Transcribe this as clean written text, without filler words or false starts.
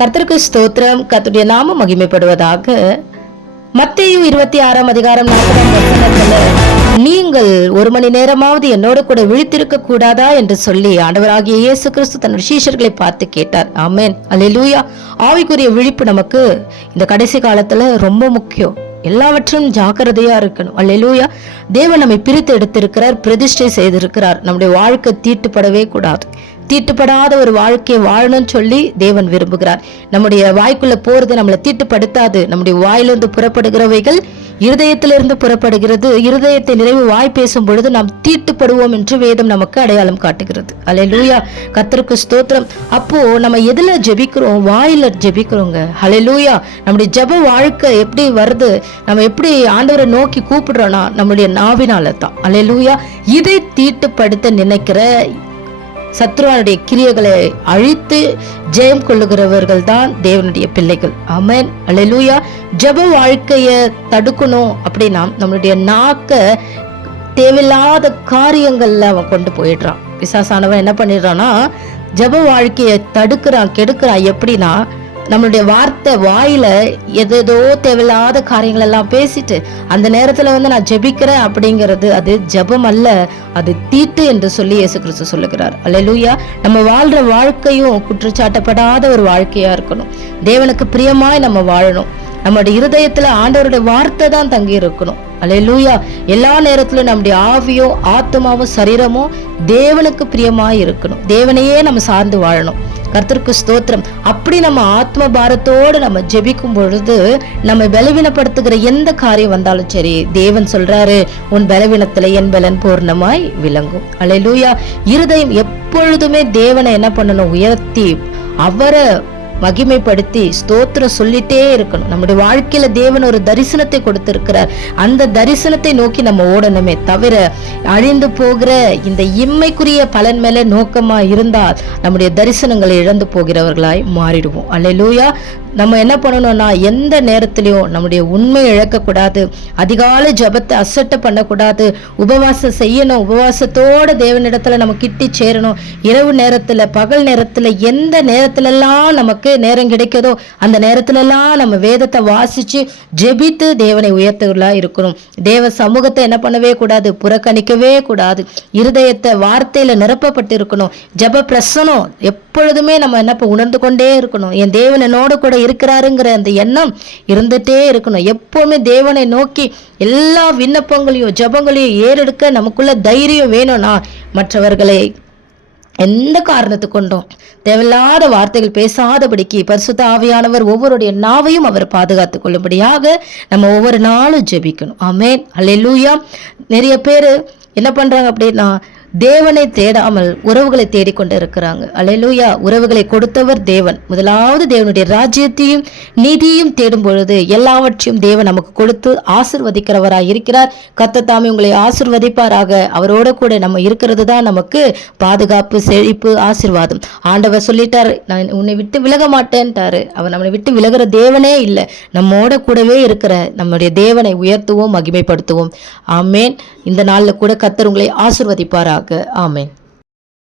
கர்த்தருக்கு ஸ்தோத்திரம். கர்த்தருடைய நாமம் மகிமைப்படுவதாக. மத்தேயு 26 அதிகாரம் 40 நீங்கள் 1 மணி நேரமாவது என்னோட கூட விழித்திருக்க கூடாதா என்று சொல்லி ஆண்டவராகிய இயேசு கிறிஸ்து தன் சீஷர்களை பார்த்து கேட்டார். ஆமென், அல்லேலூயா. ஆவிக்குரிய விழிப்பு நமக்கு இந்த கடைசி காலத்துல ரொம்ப முக்கியம். எல்லாவற்றும் ஜாக்கிரதையா இருக்கணும். அல்லேலூயா. தேவன் நம்மை பிரித்து எடுத்திருக்கிறார், பிரதிஷ்டை செய்திருக்கிறார். நம்முடைய வாழ்க்கை தீட்டுப்படவே கூடாது. தீட்டுப்படாத ஒரு வாழ்க்கையை வாழணும்னு சொல்லி தேவன் விரும்புகிறார். நம்முடைய வாய்க்குள்ள போறது நம்மளை தீட்டுப்படுத்தாது. நம்முடைய வாயிலிருந்து புறப்படுகிறவைகள் இருதயத்திலிருந்து புறப்படுகிறது. இருதயத்தை நிறைவு வாய் பேசும் பொழுது நாம் தீட்டுப்படுவோம் என்று வேதம் நமக்கு அடையாளம் காட்டுகிறது. அல்லேலூயா, கர்த்தருக்கு ஸ்தோத்திரம். அப்போ நம்ம எதுல ஜெபிக்கிறோம்? வாயில ஜெபிக்கிறோங்க. அல்லேலூயா. நம்முடைய ஜெப வாழ்க்கை எப்படி வருது? நம்ம எப்படி ஆண்டவரை நோக்கி கூப்பிடுறோம்னா நம்முடைய நாவினால தான். அல்லேலூயா. இதை தீட்டுப்படுத்த நினைக்கிற சத்ருவானுடைய கிரியைகளை அழித்து ஜெயம் கொள்ளுகிறவர்கள் தான் தேவனுடைய பிள்ளைகள். ஆமென், அல்லேலூயா. ஜெப வாழ்க்கைய தடுக்கணும் அப்படின்னா நம்மளுடைய நாக்க தேவையில்லாத காரியங்கள்ல அவன் கொண்டு போயிடுறான். பிசாசானவன் என்ன பண்ணிடுறான்னா ஜெப வாழ்க்கைய தடுக்கிறான், கெடுக்கிறான். எப்படின்னா நம்மளுடைய வார்த்தை வாயில எதோ தேவையில்லாத காரியங்கள் எல்லாம் பேசிட்டு அந்த நேரத்துல நான் ஜெபிக்கிறேன் அப்படிங்கிறது அது ஜெபம் அல்ல, அது தீட்டு என்று சொல்லி இயேசு கிறிஸ்து சொல்லுகிறார். அல்லேலூயா. நம்ம வாழ்ற வாழ்க்கையும் குற்றச்சாட்டப்படாத ஒரு வாழ்க்கையா இருக்கணும். தேவனுக்கு பிரியமாய் நம்ம வாழணும். நம்முடைய இருதயத்துல ஆண்டவருடைய வார்த்தை தான் தங்கி இருக்கணும். அல்லேலூயா. எல்லா நேரத்திலும் நம்முடைய ஆவியோ ஆத்மாவோ சரீரமோ தேவனுக்கு பிரியமாய் இருக்கணும். தேவனையே நம்ம சார்ந்து வாழணும். கர்த்தருக்கு ஸ்தோத்திரம். அப்படி நம்ம ஆத்ம பாரத்தோடு நம்ம ஜெபிக்கும் பொழுது நம்ம பலவீனப்படுத்துகிற எந்த காரியம் வந்தாலும் சரி, தேவன் சொல்றாரு, உன் பலவீனத்துல என் பலன் பூர்ணமாய் விளங்கும். அல்லேலூயா. இருதயம் எப்பொழுதுமே தேவனை என்ன பண்ணணும்? உயர்த்தி அவரை மகிமைப்படுத்தி ஸ்தோத்திரம் சொல்லிட்டே இருக்கணும். நம்முடைய வாழ்க்கையில தேவன் ஒரு தரிசனத்தை கொடுத்திருக்கிறார். அந்த தரிசனத்தை நோக்கி நம்ம ஓடணுமே தவிர அழிந்து போகிற இந்த இம்மைக்குரிய பலன் மேல நோக்கமா இருந்தால் நம்முடைய தரிசனங்களை இழந்து போகிறவர்களாய் மாறிடுவோம். அல்லேலூயா. நம்ம என்ன பண்ணணும்னா எந்த நேரத்திலையும் நம்முடைய உண்மை இழக்கக்கூடாது. அதிகாலை ஜபத்தை அசட்டை பண்ணக்கூடாது. உபவாசம் செய்யணும். உபவாசத்தோட தேவனிடத்துல நம்ம கிட்டி சேரணும். இரவு நேரத்துல பகல் நேரத்துல எந்த நேரத்துல எல்லாம் நமக்கு நேரம் கிடைக்கதோ அந்த நேரத்துல எல்லாம் நம்ம வேதத்தை வாசிச்சு ஜெபித்து தேவனை உயர்த்துகளா இருக்கணும். தேவ சமூகத்தை என்ன பண்ணவே கூடாது? புறக்கணிக்கவே கூடாது. இருதயத்தை வார்த்தையில நிரப்பப்பட்டு இருக்கணும். ஜெப பிரசனம் எப்பொழுதுமே நம்ம என்ன உணர்ந்து கொண்டே இருக்கணும். என் தேவன் என்னோட கூட இருக்கிறாருங்கிற அந்த எண்ணம் இருந்துட்டே இருக்கணும். எப்பவுமே தேவனை நோக்கி எல்லா விண்ணப்பங்களையும் ஜெபங்களையும் ஏறெடுக்க நமக்குள்ள தைரியம் வேணும்னா மற்றவர்களை எந்த காரணத்தை கொண்டும் தேவையில்லாத வார்த்தைகள் பேசாதபடிக்கு பரிசுத்த ஆவியானவர் ஒவ்வொருடைய நாவையும் அவர் பாதுகாத்துக் கொள்ளும்படியாக நம்ம ஒவ்வொரு நாளும் ஜெபிக்கணும். ஆமென், அல்லேலூயா. நிறைய பேர் என்ன பண்றாங்க அப்படின்னா தேவனை தேடாமல் உறவுகளை தேடிக்கொண்டு இருக்கிறாங்க. அல்லேலூயா. உறவுகளை கொடுத்தவர் தேவன். முதலாவது தேவனுடைய ராஜ்யத்தையும் நீதியையும் தேடும் பொழுது எல்லாவற்றையும் தேவன் நமக்கு கொடுத்து ஆசிர்வதிக்கிறவராய் இருக்கிறார். கர்த்தர் தாமே உங்களை ஆசிர்வதிப்பாராக. அவரோட கூட நம்ம இருக்கிறது தான் நமக்கு பாதுகாப்பு, செழிப்பு, ஆசீர்வாதம். ஆண்டவர் சொல்லிட்டாரு, நான் உன்னை விட்டு விலக மாட்டேன்ட்டாரு. அவர் நம்மளை விட்டு விலகிற தேவனே இல்லை. நம்மோட கூடவே இருக்கிற நம்முடைய தேவனை உயர்த்துவோம், மகிமைப்படுத்துவோம். ஆமேன். இந்த நாள்ல கூட கர்த்தர் உங்களை ஆசிர்வதிப்பாராக. ஆமென்.